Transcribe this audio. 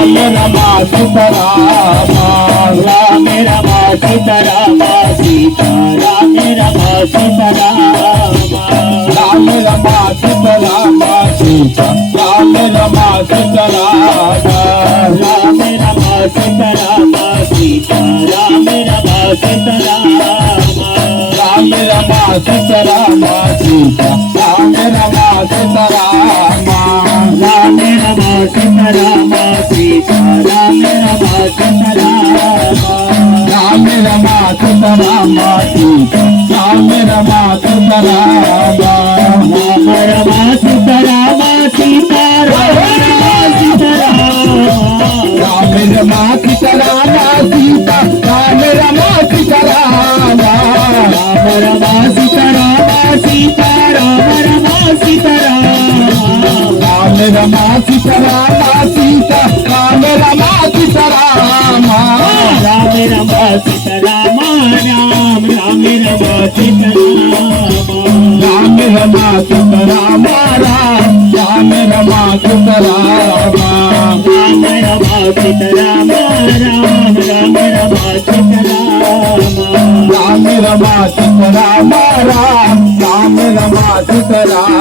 Rama Sitaram Ram Rama Sitaram Sita Ram Rama Sitaram Ram Rama Sitaram Sita Ram Rama Sitaram Ram Rama Sitaram Sita Ram Rama Sitaram Ram Rama Sitaram Sita Ram Rama Sitaram Ram Rama Sitaram Sita Ram Rama Sitaram Ram Rama Sitaram Sita Ram Rama Sitaram Ram Rama Sitaram Sita Ram Rama Sitaram Ram Rama Sitaram Sita Ram Rama Sitaram Ram Rama Sitaram Sita Ram Rama Sitaram Ram Rama Sitaram Sita Ram Rama Sitaram Ram Rama Sitaram Ram Ram Rama Sitaram Ram Rama Sitaram Ram Ram Rama Sitaram Ram Rama Sitaram Ram Ram Rama Sitaram Ram Rama Sitaram Ram Ram Rama Sitaram